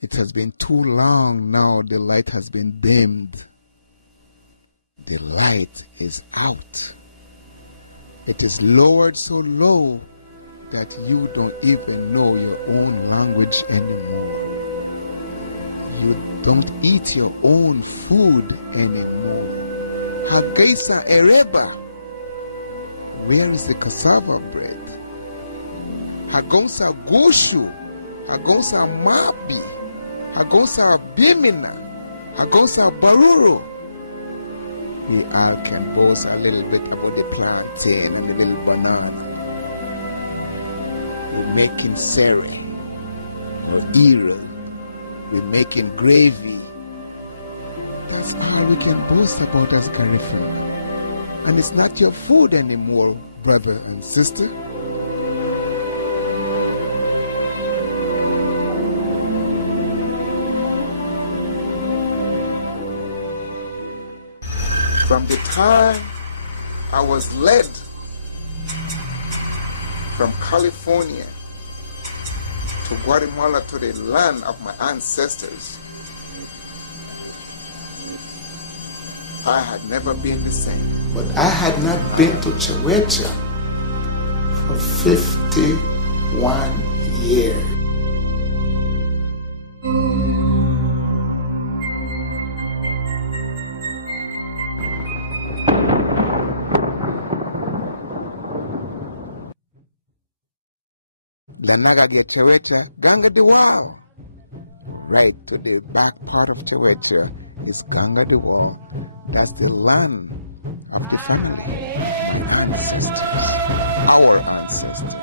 It has been too long now. The light has been dimmed. The light is out. It is lowered so low that you don't even know your own language anymore. You don't eat your own food anymore. Hagaisa ereba. Where is the cassava bread? Hagonsa gushu. Hagonsa mabi. Hagonsa bimina. Hagonsa baruro. We all can boast a little bit about the plantain and the little banana. We're making seri, rodira. We're making gravy. That's all we can boast about as Garifuna. And it's not your food anymore, brother and sister. From the time I was led from California to Guatemala, to the land of my ancestors, I had never been the same. But I had not been to Chewecha for 51 years. Lanaga de Chewecha, Ganga de Wall. Right to the back part of Chewecha is Ganga de Wall. That's the land of the family, the ancestors, our ancestors.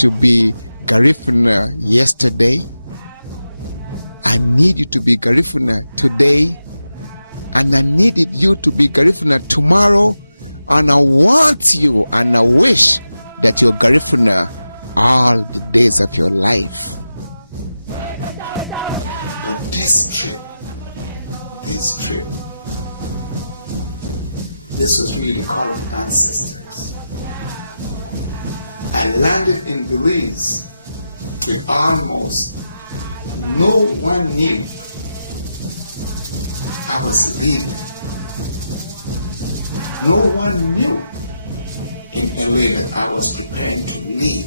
To be Garifuna yesterday, I need you to be Garifuna today, and I needed you to be Garifuna tomorrow, and I want you and I wish that you're Garifuna all the days of your life. And this is true. This is true. This was really calling ancestors. I landed in Belize with almost no one knew I was leaving. No one knew in LA that I was preparing to leave.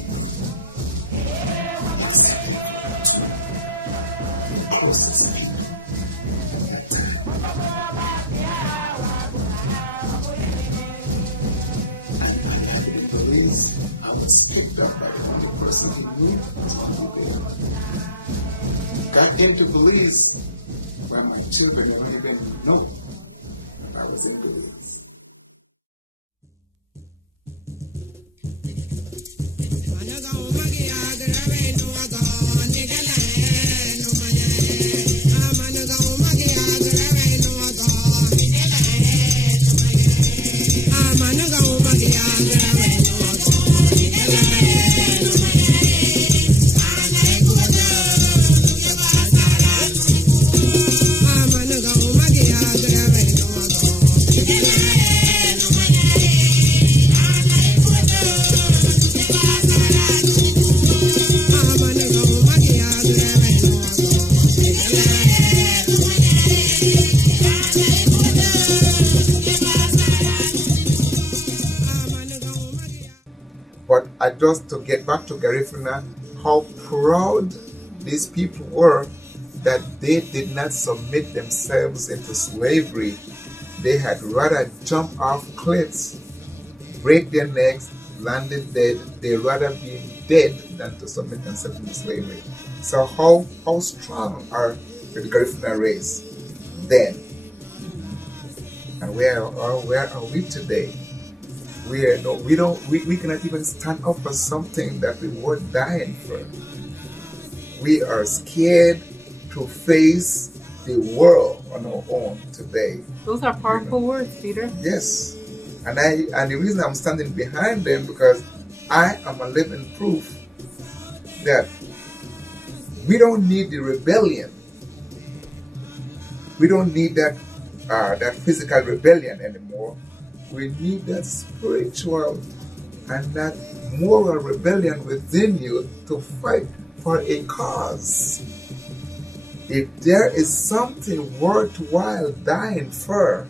Except the closest people at that time. And when I landed in Belize, I was picked up by the only person who knew got into Belize where my children don't even know that I was in Belize. But just to get back to Garifuna, how proud these people were that they did not submit themselves into slavery. They had rather jump off cliffs, break their necks, landed dead, they'd rather be dead than to submit themselves to slavery. So how strong are the Garifuna race then? And where are we today? We cannot even stand up for something that we were dying for. We are scared to face the world on our own today. Those are powerful words, Peter. Yes. And the reason I'm standing behind them, because I am a living proof that we don't need the rebellion. We don't need that physical rebellion anymore. We need that spiritual and that moral rebellion within you to fight for a cause. If there is something worthwhile dying for,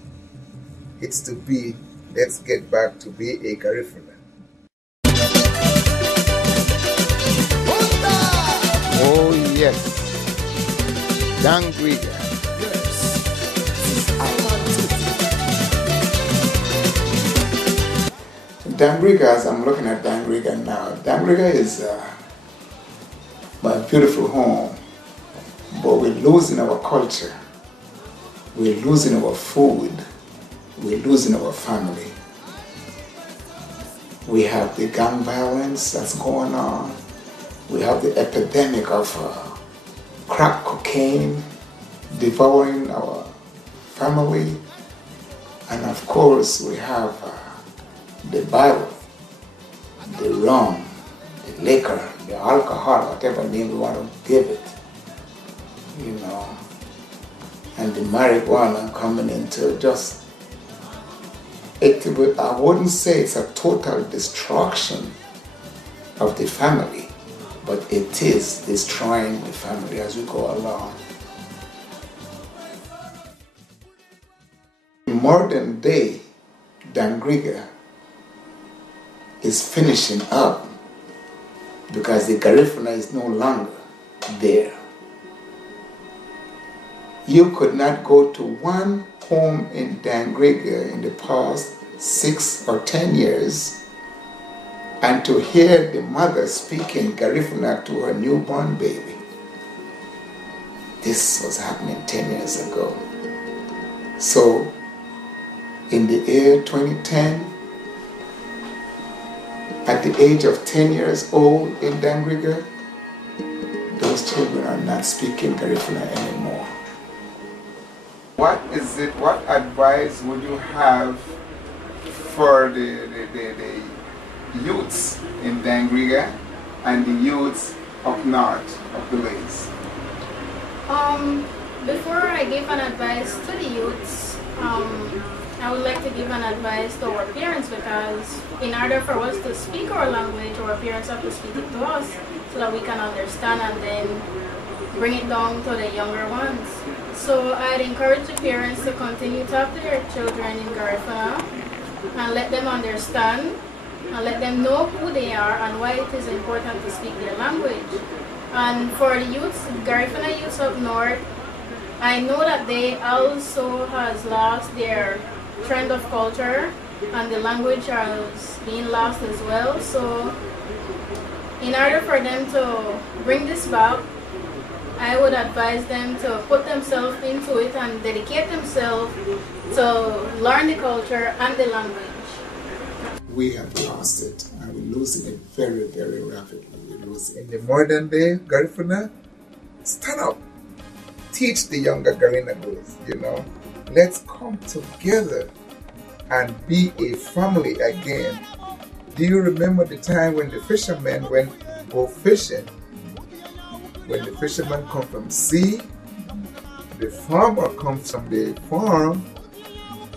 it's to be, let's get back to be a Garifuna. Oh yes, Dan Grigga. Dan Grigga, as I'm looking at Dan Grigga now, Dan Grigga is my beautiful home, but we're losing our culture, we're losing our food, we're losing our family. We have the gang violence that's going on, we have the epidemic of crack cocaine devouring our family, and of course we have the Bible, the rum, the liquor, the alcohol, whatever name we want to give it, you know, and the marijuana coming into just, I wouldn't say it's a total destruction of the family, but it is destroying the family as we go along. In modern day, Dan Grigga is finishing up because the Garifuna is no longer there. You could not go to one home in Dan Grigga in the past 6 or 10 years and to hear the mother speaking Garifuna to her newborn baby. This was happening 10 years ago. So in the year 2010, at the age of 10 years old in Dan Grigga, those children are not speaking Garifuna anymore. What advice would you have for the youths in Dan Grigga and the youths up north of the lakes? Before I give an advice to the youths, I would like to give an advice to our parents, because in order for us to speak our language, our parents have to speak it to us so that we can understand and then bring it down to the younger ones. So I'd encourage the parents to continue to talk to their children in Garifuna and let them understand and let them know who they are and why it is important to speak their language. And for the youths, Garifuna youths up north, I know that they also has lost their trend of culture and the language has been lost as well. So in order for them to bring this back, I would advise them to put themselves into it and dedicate themselves to learn the culture and the language. We have lost it, and we're losing it very, very rapidly. We're losing In the modern day, Garifuna, stand up. Teach the younger Garinagas, you know. Let's come together and be a family again. Do you remember the time when the fishermen go fishing? When the fisherman come from sea, the farmer comes from the farm,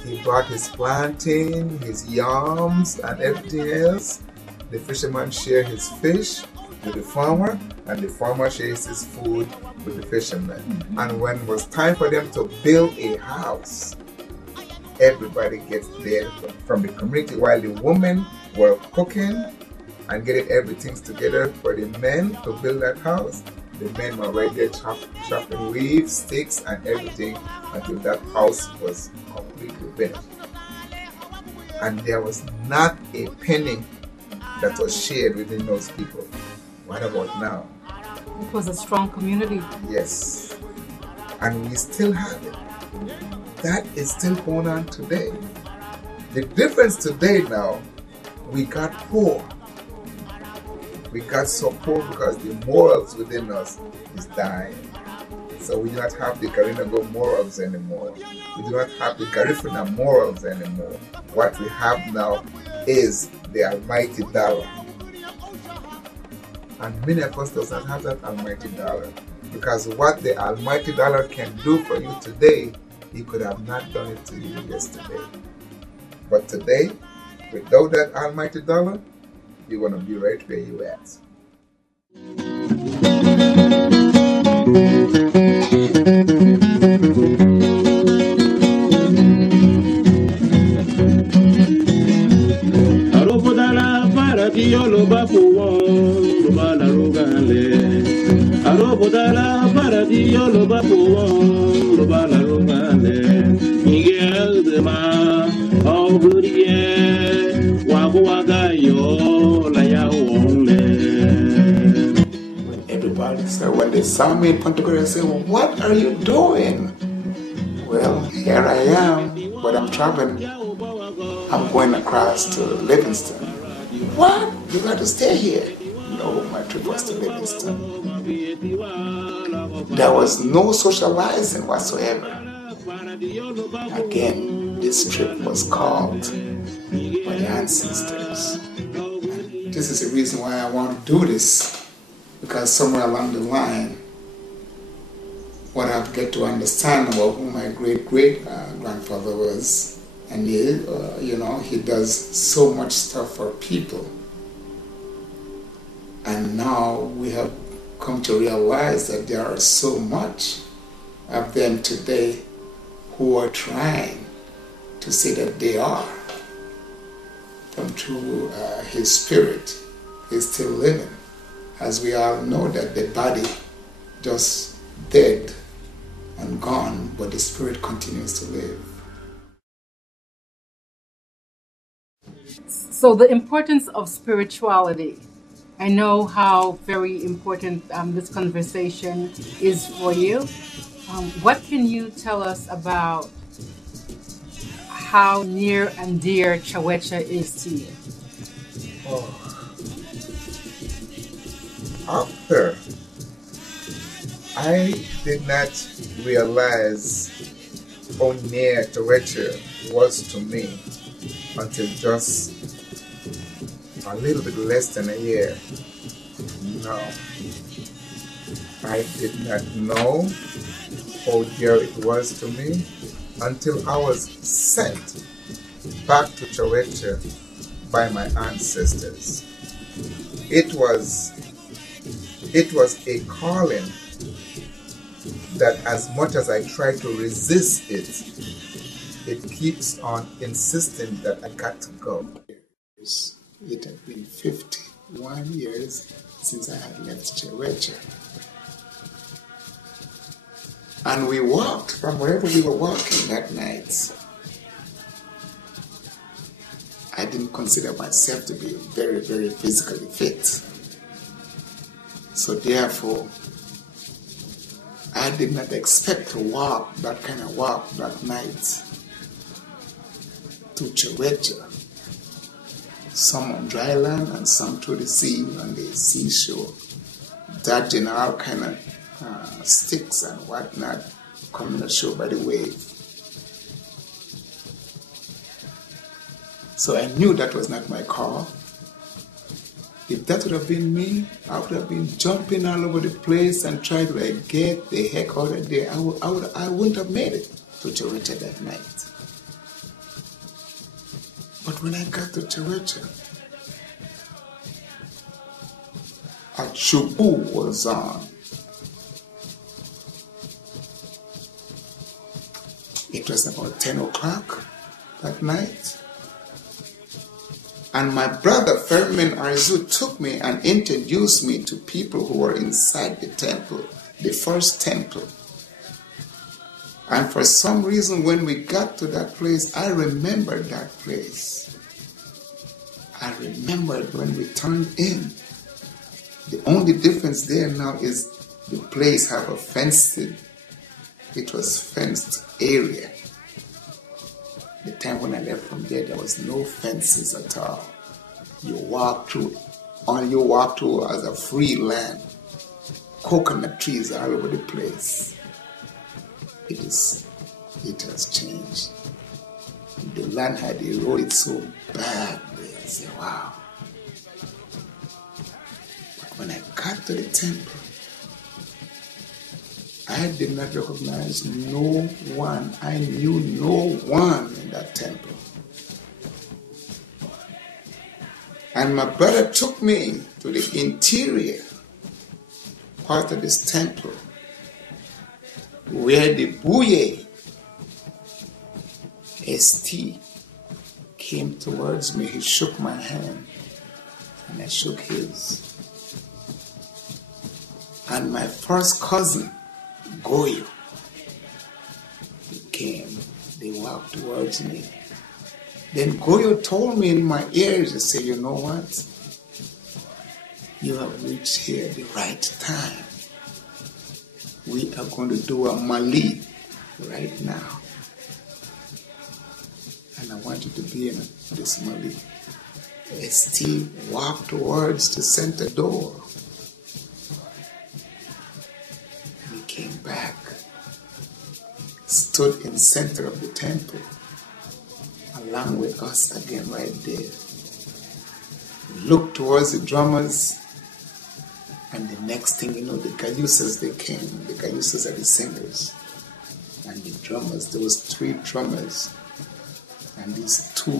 he brought his plantain, his yams and everything else. The fisherman shares his fish with the farmer, and the farmer shares his food with the fisherman. And when it was time for them to build a house, everybody gets there from the community, while the women were cooking and getting everything together for the men to build that house. The men were right there chopping leaves, sticks, and everything until that house was completely finished. And there was not a penny that was shared within those people. What about now? It was a strong community. Yes. And we still have it. That is still going on today. The difference today now, we got poor. We got so poor because the morals within us is dying. So we do not have the Garinago morals anymore. We do not have the Garifuna morals anymore. What we have now is the almighty dollar. And many of us does not have that almighty dollar. Because what the almighty dollar can do for you today, he could have not done it to you yesterday. But today, without that almighty dollar, you're going to be right where you at. Everybody said, when they saw me in Punta Gorda, they said, well, what are you doing? Well, here I am, but I'm traveling. I'm going across to Livingston. What? You got to stay here? No, my trip was to Livingston. There was no socializing whatsoever. Again, this trip was called by the ancestors. This is the reason why I want to do this, because somewhere along the line, what I get to understand about who my great-great-grandfather was, and he does so much stuff for people. And now we have come to realize that there are so much of them today who are trying to say that they are. And through his spirit is still living. As we all know that the body just dead and gone, but the spirit continues to live. So the importance of spirituality. I know how very important this conversation is for you. What can you tell us about how near and dear Chawecha is to you? After I did not realize how near Chawecha was to me until just a little bit less than a year. No, I did not know how dear it was to me until I was sent back to Chawecha by my ancestors. It was a calling that as much as I try to resist it, it keeps on insisting that I got to go. It had been 51 years since I had left Chawecha. And we walked from wherever we were walking that night. I didn't consider myself to be very, very physically fit. So therefore, I did not expect to walk that kind of walk that night to Chawecha. Some on dry land and some through the sea on the seashore, dodging all kind of sticks and whatnot coming ashore by the wave. So I knew that was not my call. If that would have been me, I would have been jumping all over the place and trying to get the heck out of there. I wouldn't have made it to Chawecha that night. But when I got to Chawecha, a chubu was on. It was about 10 o'clock that night. And my brother Fermin Arzu took me and introduced me to people who were inside the temple, the first temple. And for some reason, when we got to that place, I remembered that place. I remember when we turned in, the only difference there now is the place have a fenced, it was fenced area. The time when I left from there was no fences at all. You walk through as a free land. Coconut trees all over the place. It has changed. The land had eroded so badly. I said, wow. But when I got to the temple, I did not recognize no one. I knew no one in that temple. And my brother took me to the interior part of this temple where the Buye ST came towards me. He shook my hand and I shook his. And my first cousin, Goyo, he came. They walked towards me. Then Goyo told me in my ears, he said, you know what? You have reached here at the right time. We are going to do a Mali right now. And I want you to be in this Mali. Steve walked towards the center door. And he came back, stood in center of the temple, along with us again right there. Looked towards the drummers, and the next thing you know, the Gayusas, they came. The Gayusas are the singers. And the drummers, there was 3 drummers. And these 2,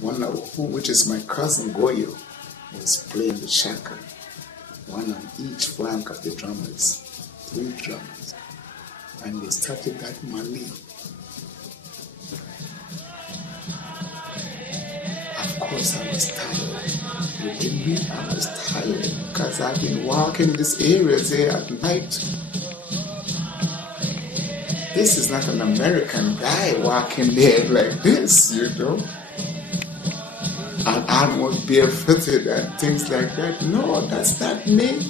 one of who, which is my cousin Goyo, was playing the shaka. One on each flank of the drummers. 3 drummers. And they started that Mali. Of course I was tired. Believe me, I was tired because I've been walking this area there at night. This is not an American guy walking there like this, you know. And almost barefooted and things like that. No, that's not me.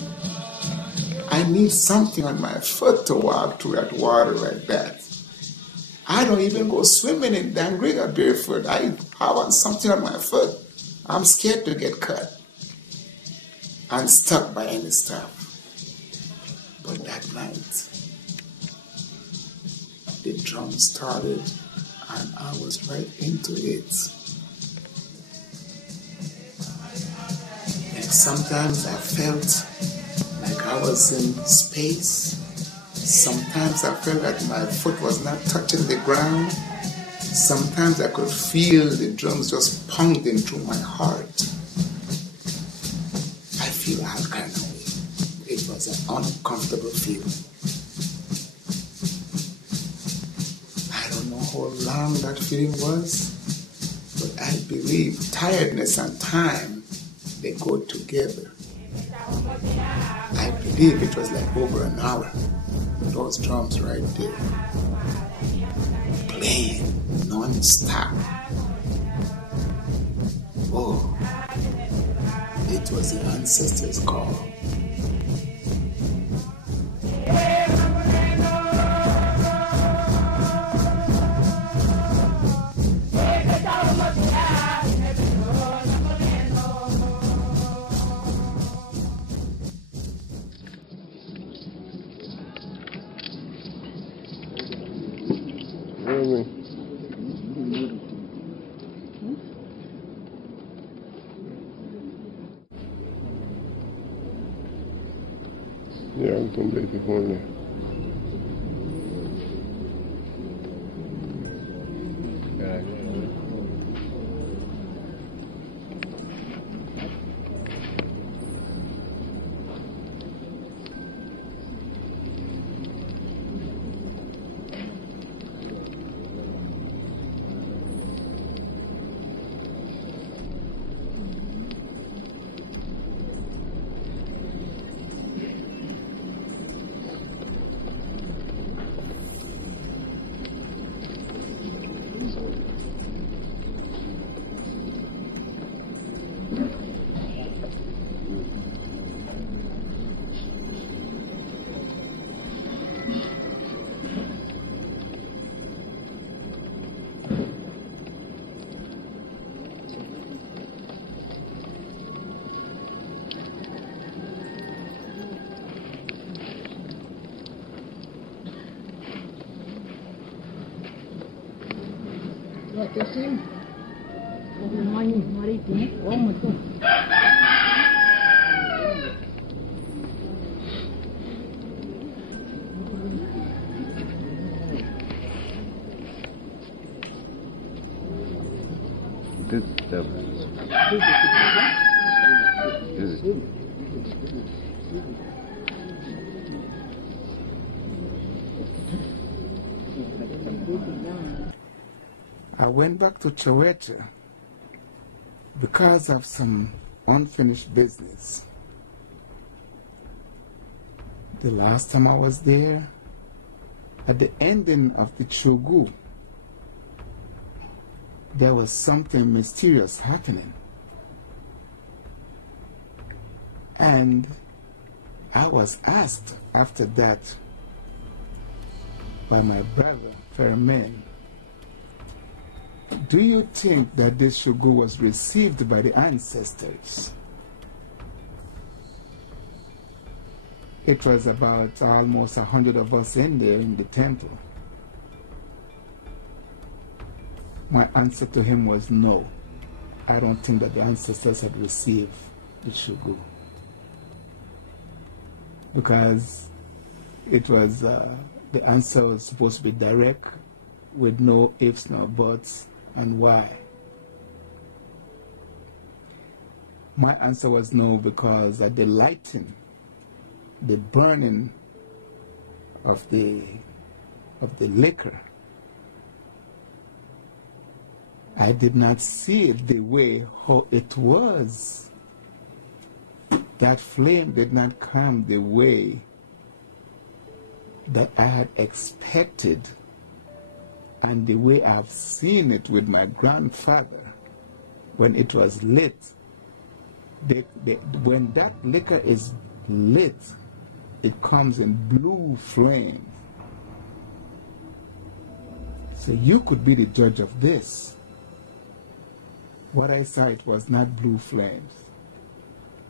I need something on my foot to walk through that water like that. I don't even go swimming in Dangriga barefoot. I want something on my foot. I'm scared to get cut and stuck by any stuff. But that night, the drum started and I was right into it. And sometimes I felt like I was in space. Sometimes I felt like my foot was not touching the ground. Sometimes I could feel the drums just pounding through my heart. I feel all kind of way. It was an uncomfortable feeling. I don't know how long that feeling was, but I believe tiredness and time, they go together. I believe it was like over an hour. Those drums right there, playing non-stop. Oh, it was the ancestors' call. Ja, het een beetje gewoon. This devil. Is it? I went back to Chiwetel because of some unfinished business. The last time I was there, at the ending of the Chogu, there was something mysterious happening. And I was asked after that by my brother, Fermin, do you think that this Shogu was received by the ancestors? It was about almost 100 of us in there in the temple. My answer to him was no. I don't think that the ancestors had received the Shogu. Because it was, the answer was supposed to be direct, with no ifs, no buts, and why. My answer was no, because at the lighting, the burning of the liquor, I did not see it the way how it was. That flame did not come the way that I had expected and the way I've seen it with my grandfather when it was lit. When that liquor is lit, it comes in blue flame. So you could be the judge of this. What I saw, it was not blue flames.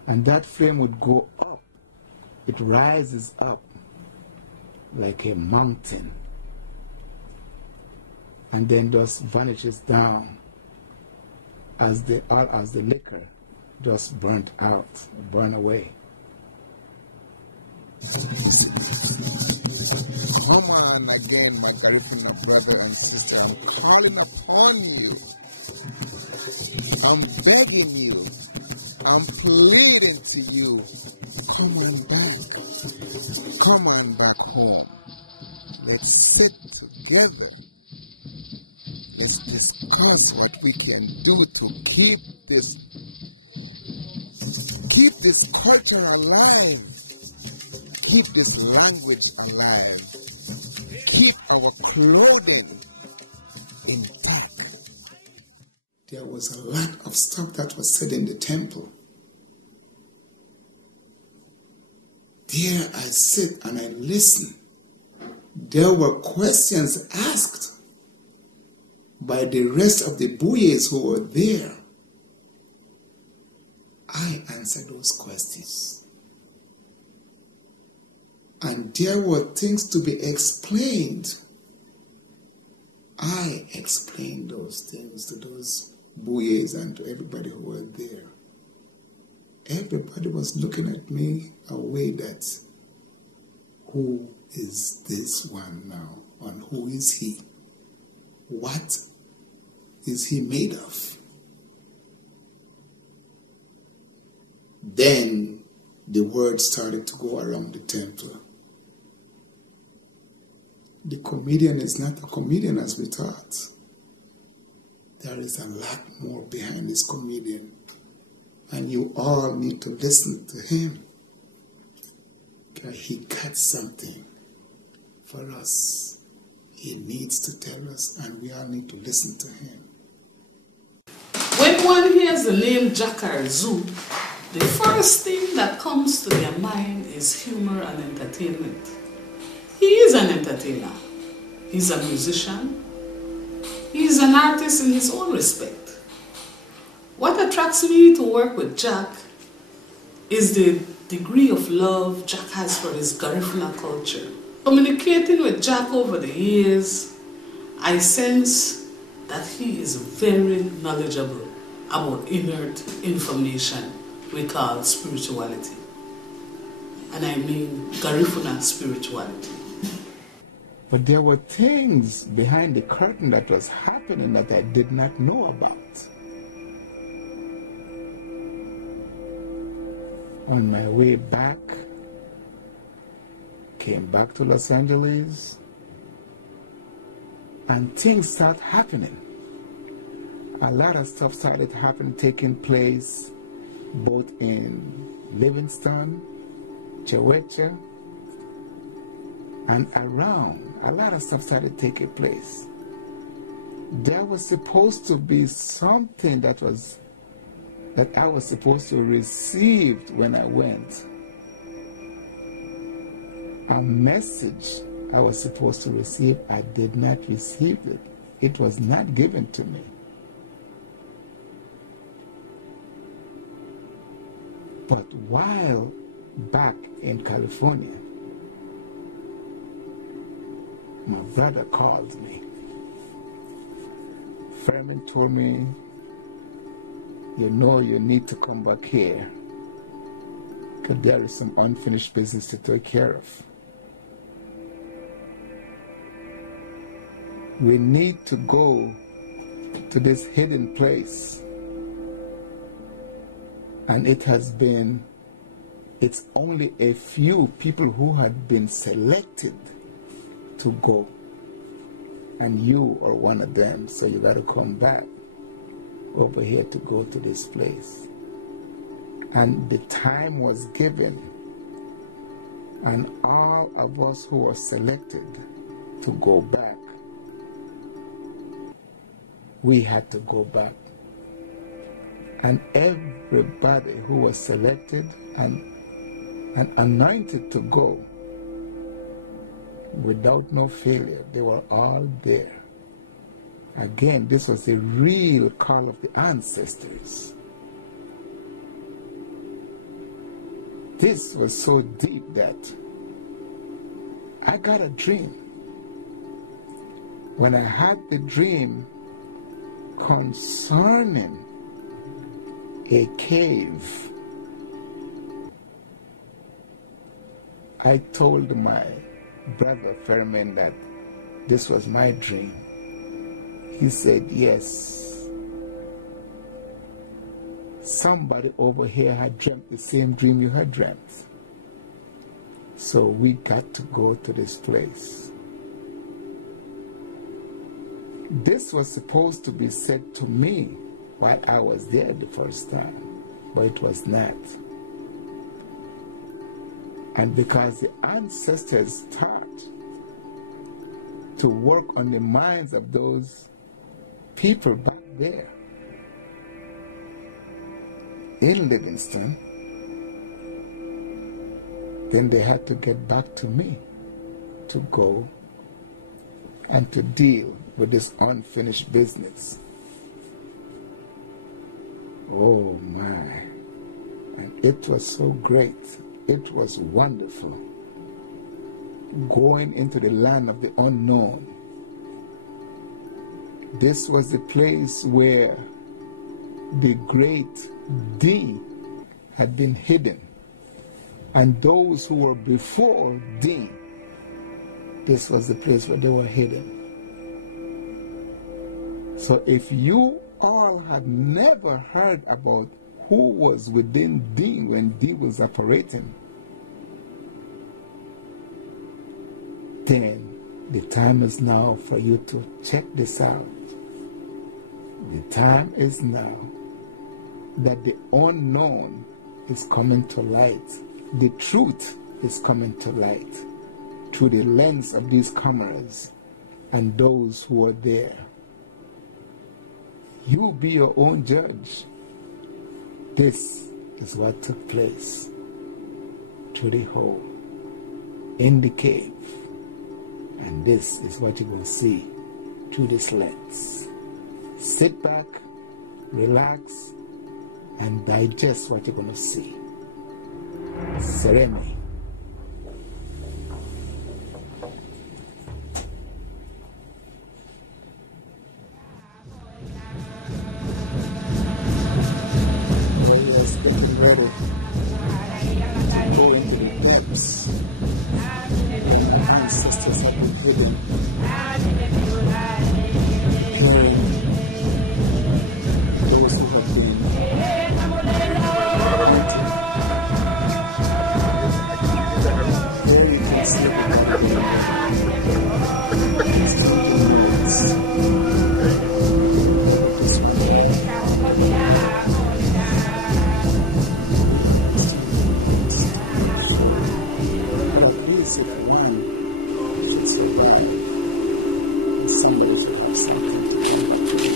And that flame would go up. It rises up like a mountain. And then just vanishes down as the liquor just burnt out, burn away. Come on again, my Garifuna brother and sister, I'm calling upon you. I'm begging you. I'm pleading to you. Come on back. Come on back home. Let's sit together. Let's discuss what we can do to keep this culture alive. Keep this language alive. Keep our clothing intact. There was a lot of stuff that was said in the temple. There I sit and I listen. There were questions asked by the rest of the buyes who were there. I answered those questions. And there were things to be explained. I explained those things to those buyes and to everybody who were there. Everybody was looking at me a way that, who is this one now? And who is he? What is he made of? Then the word started to go around the temple. The comedian is not a comedian as we thought. There is a lot more behind this comedian. And you all need to listen to him. Because he got something for us. He needs to tell us, and we all need to listen to him. When one hears the name Jakar Zoo, the first thing that comes to their mind is humor and entertainment. He is an entertainer. He's a musician. He's an artist in his own respect. What attracts me to work with Jack is the degree of love Jack has for his Garifuna culture. Communicating with Jack over the years, I sense that he is very knowledgeable about inert information we call spirituality. And I mean Garifuna spirituality. But there were things behind the curtain that was happening that I did not know about. On my way back, came back to Los Angeles, and things started happening. A lot of stuff started happening, taking place, both in Livingston, Chewecha, and around. A lot of stuff started taking place. There was supposed to be something that I was supposed to receive when I went. A message I was supposed to receive, I did not receive it. It was not given to me. But while back in California, my brother called me. Furman told me, you know you need to come back here because there is some unfinished business to take care of. We need to go to this hidden place. And it's only a few people who had been selected to go. And you are one of them, so you got to come back over here to go to this place. And the time was given, and all of us who were selected to go back, we had to go back. And everybody who was selected and anointed to go, without no failure, they were all there. Again, this was a real call of the ancestors. This was so deep that I got a dream. When I had the dream concerning a cave, I told my brother Furman that this was my dream. He said, yes. Somebody over here had dreamt the same dream you had dreamt. So we got to go to this place. This was supposed to be said to me while I was there the first time, but it was not. And because the ancestors taught to work on the minds of those people back there in Livingston, then they had to get back to me to go and to deal with this unfinished business. Oh my. And it was so great. It was wonderful. Going into the land of the unknown. This was the place where the great D had been hidden. And those who were before D, this was the place where they were hidden. So if you all had never heard about who was within D when D was operating, then the time is now for you to check this out. The time is now that the unknown is coming to light. The truth is coming to light through the lens of these cameras and those who are there. You be your own judge. This is what took place through the hole in the cave. And this is what you will see through this lens. Sit back, relax, and digest what you're going to see. Serene. them. Those who have been somebody should have something to do.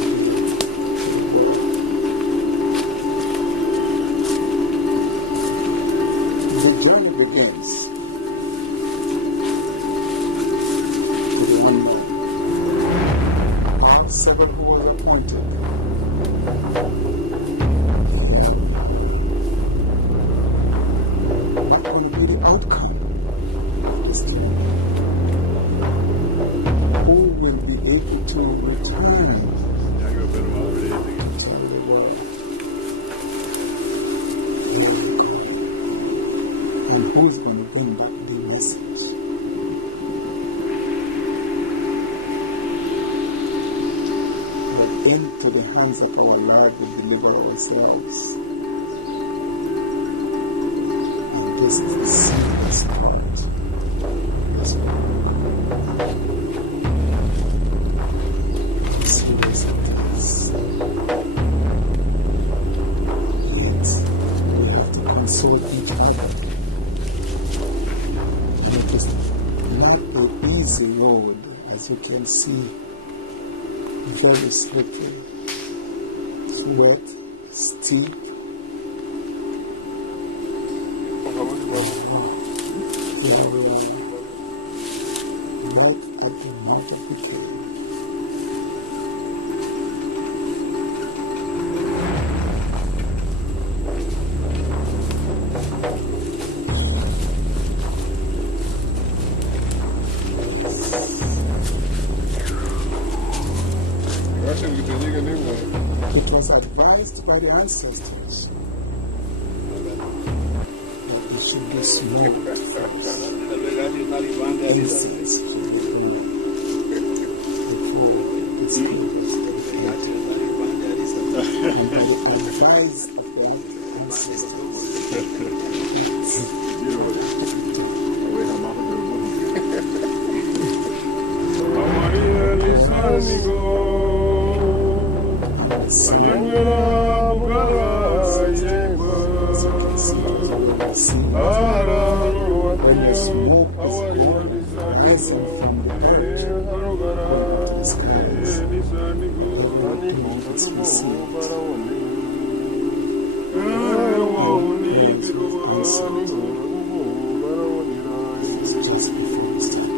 The journey begins with one man. All seven who were appointed. What will be the outcome of this journey? Who will be able to return to the world? And who is going to bring back the message? But into the hands of our Lord we deliver ourselves. And this is the serious part. This serious it is. Yet we have to console each other. And it is not an easy road, as you can see. Very slippery. It's wet, steep. Right at the mouth of the cave. It was advised by the ancestors that it should be smooth first. Incense should be burned before it's and by the advice of the ancestors. When the smoke is rising from the earth, to the skies, everything is received. It's just the first time.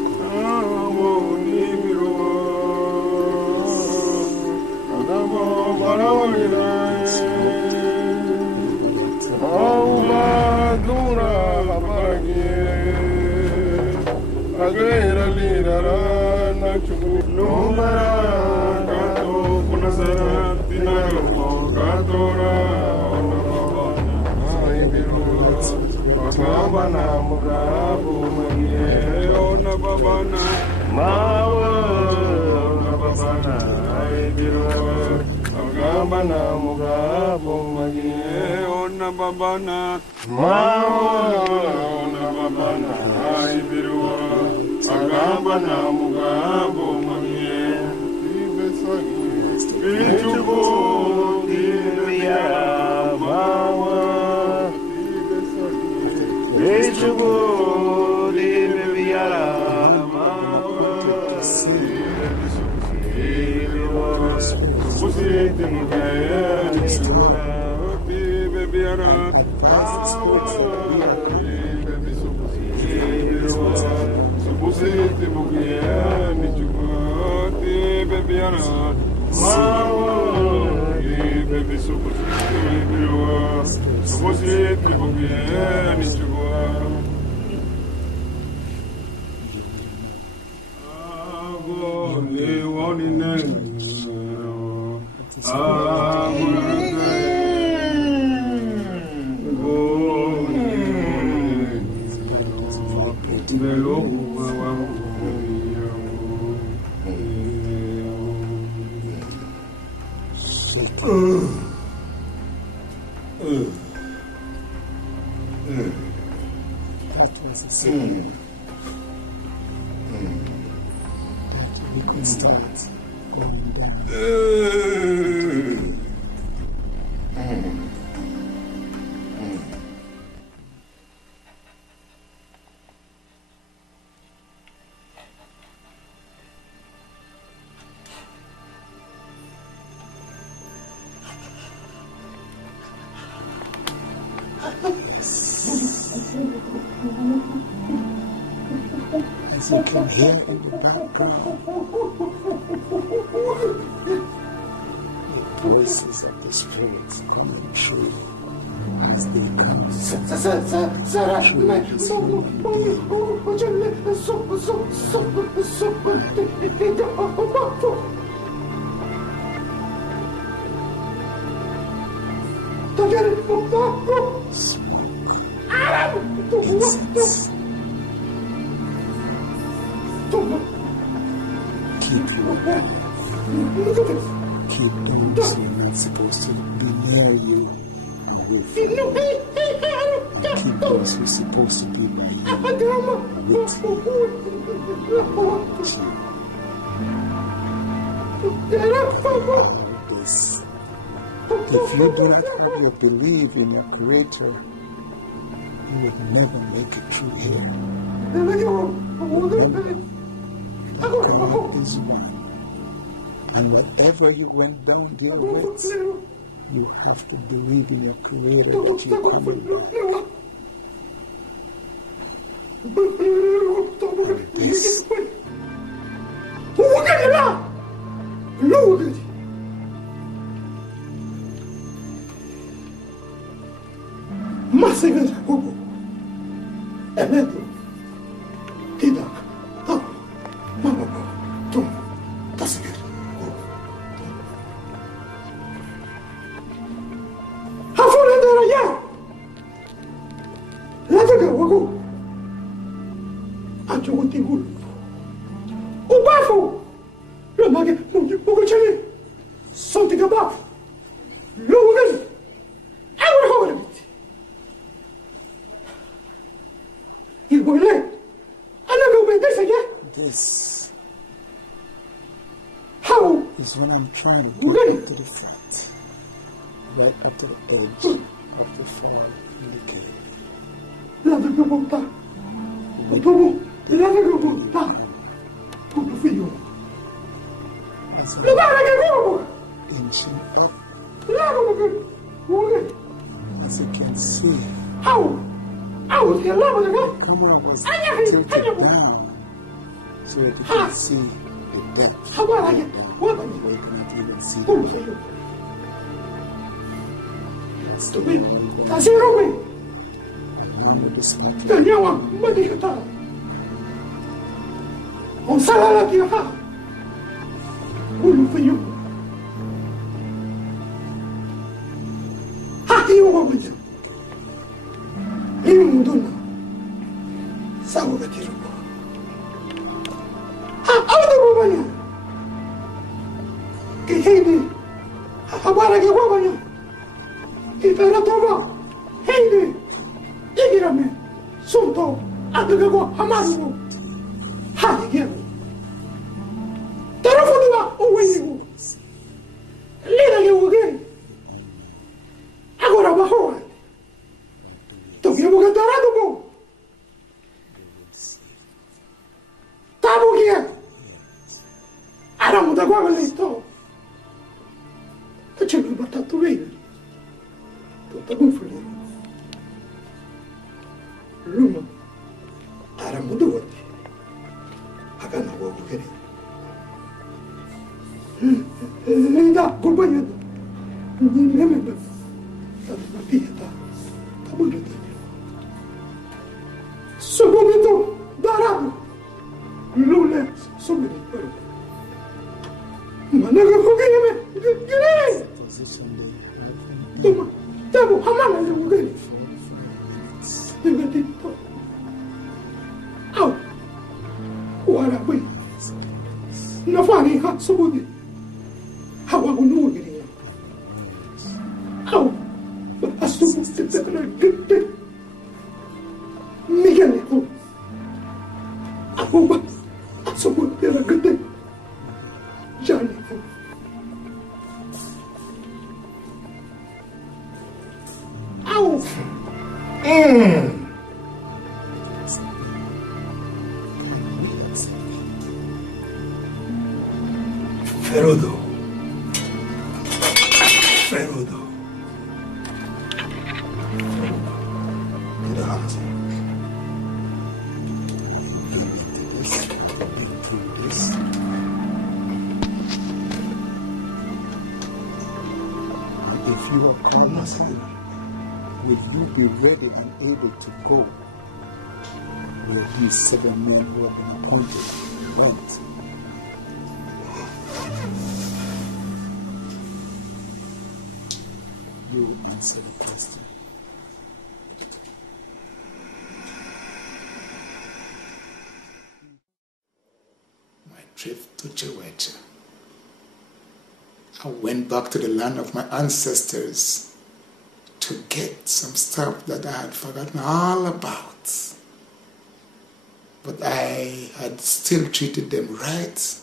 That was a secret. That we could start going down. As you can hear in the background, the voices of the spirits coming through as they come incense. Keep those who are not supposed to be near you away from you. And keep those who are supposed to be near you with you. This. If you do not have your belief in your Creator, you will never make it through here. God is one. And whatever you went down there with, you have to believe in your Creator that you're coming back. And this. Masega Jacobo, Emeto, Tidak, Tom, Mamabo, Tom, Tassiger, Hafuna de Raya, Lataga Wago, Anchotigul, Ubafo, Lomage, Muguchele, Santigabaf, Logan, Ever Hornet. This how is when I'm trying to get up to the front, right up to the edge of the fall in the cave. As I'm inching up, as you can see, camera was tilted down so that you can see the depth. You cannot even see the depth. Now with the statue. Ferudo. Ferudo. To the house. If you are called Messiah, will you be ready and able to go where these 7 men who have been appointed went? You answer the question. My trip to Chihuahua. I went back to the land of my ancestors to get some stuff that I had forgotten all about. But I had still treated them right,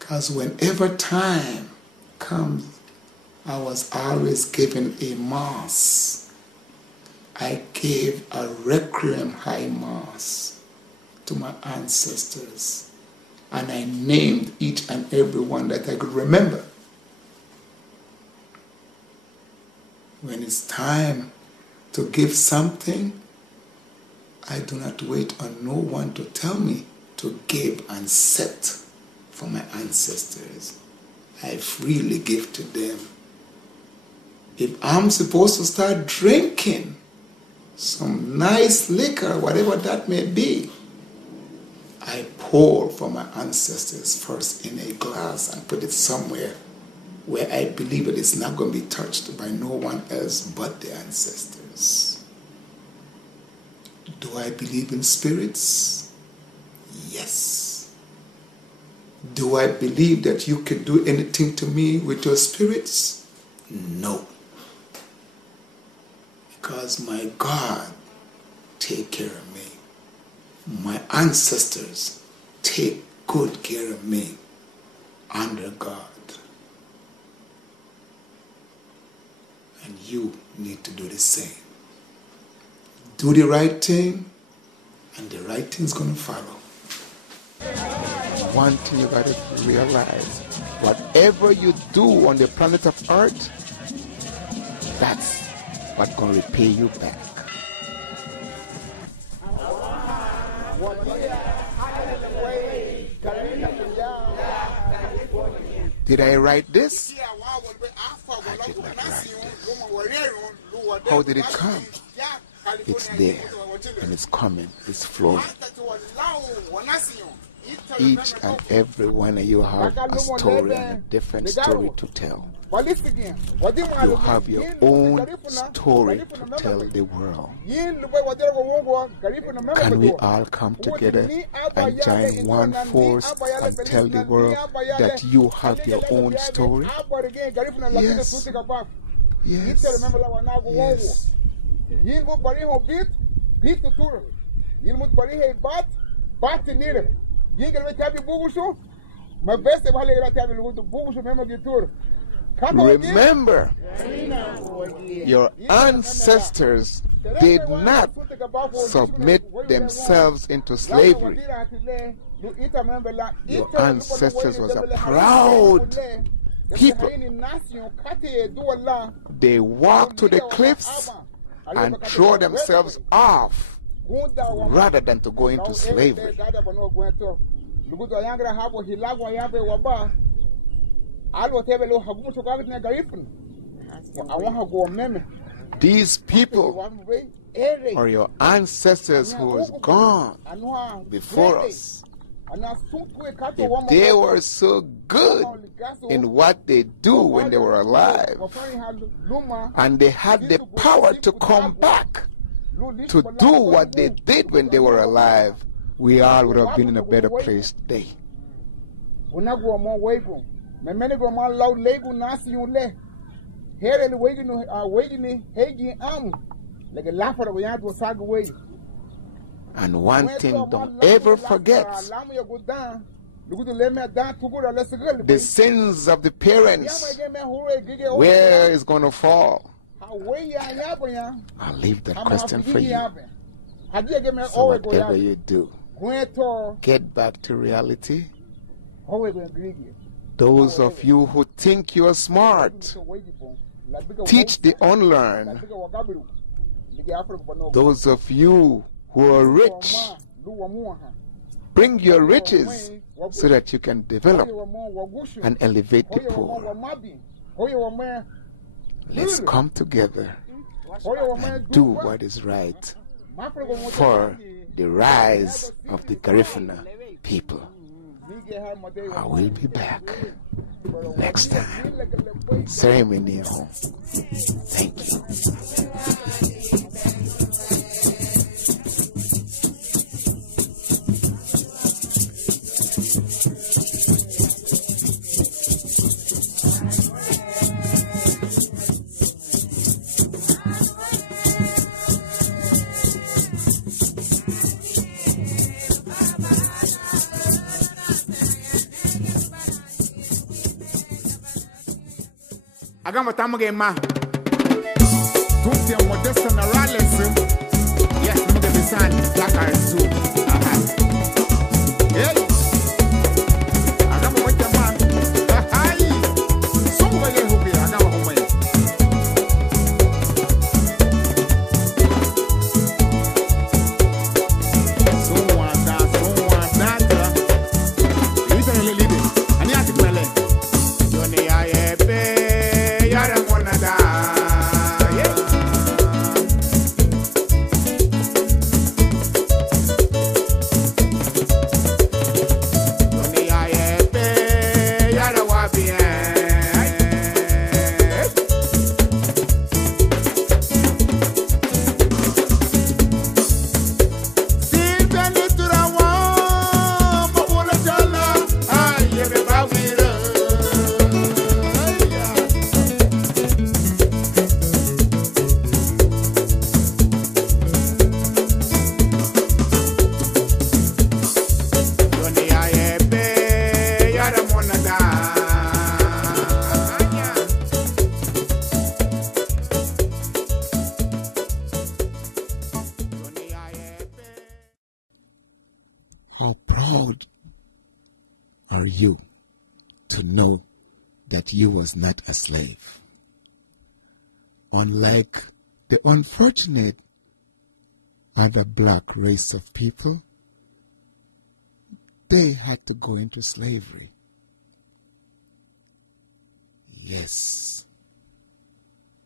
because whenever time comes, I was always given a mass. I gave a requiem high mass to my ancestors, and I named each and every one that I could remember. When it's time to give something, I do not wait on no one to tell me to give and set for my ancestors. I freely give to them. If I'm supposed to start drinking some nice liquor, whatever that may be, I pour for my ancestors first in a glass and put it somewhere where I believe it is not going to be touched by no one else but the ancestors. Do I believe in spirits? Yes. Do I believe that you can do anything to me with your spirits? No. Because my God take care of me. My ancestors take good care of me under God. And you need to do the same. Do the right thing, and the right thing's going to follow. One thing you got to realize, whatever you do on the planet of Earth, that's what's going to repay you back. Did I write this? I did not write this. How did it come? It's there, and it's coming, it's flowing. Each and every one of you have a story and a different story to tell. You have your own story to tell the world. Can we all come together and join one force and tell the world that you have your own story? Yes. Yes. Remember, your ancestors did not submit themselves into slavery. Your ancestors was a proud people. They walked to the cliffs and throw themselves off rather than to go into slavery. These people are your ancestors who was gone before us. If they were so good in what they do when they were alive, and they had the power to come back to do what they did when they were alive, we all would have been in a better place today. Here the waiting hegi am like a laugher we had was sag away. And one thing don't ever forget, the sins of the parents, where is going to fall? I'll leave that question for you. So whatever you do, get back to reality. Those of you who think you are smart, teach the unlearned. Those of you who are rich, bring your riches so that you can develop and elevate the poor. Let's come together and do what is right for the rise of the Garifuna people. I will be back next time. Ceremony at home. Thank you. Agama tamuge ma. Tuti modesta na rales. Yes, muge bisani Dakar Zoo. Aha. Hey. Agama wete ma. Hai. Songo ye hubi agama hume. Sonwanda. Ita lele. Ani ati kwele. Yone ya yepe. How proud are you to know that you was not a slave? Unlike the unfortunate other black race of people, they had to go into slavery. Yes,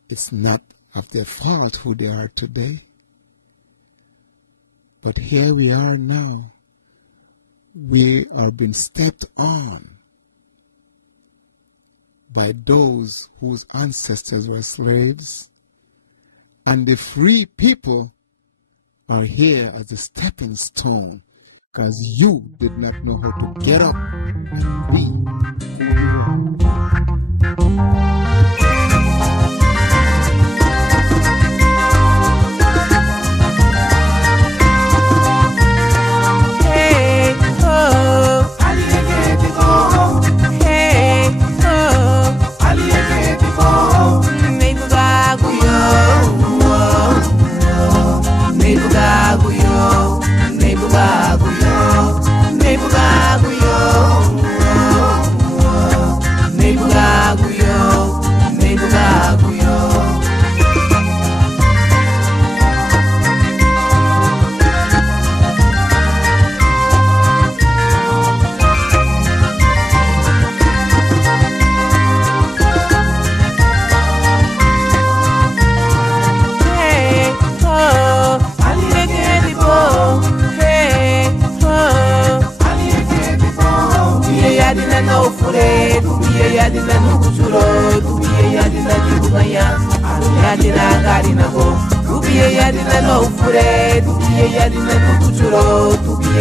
it's not of their fault who they are today. But here we are now. We are being stepped on by those whose ancestors were slaves, and the free people are here as a stepping stone because you did not know how to get up and be who you are.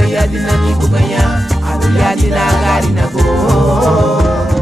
Yadina ni kubanya, adu yadina gari na go.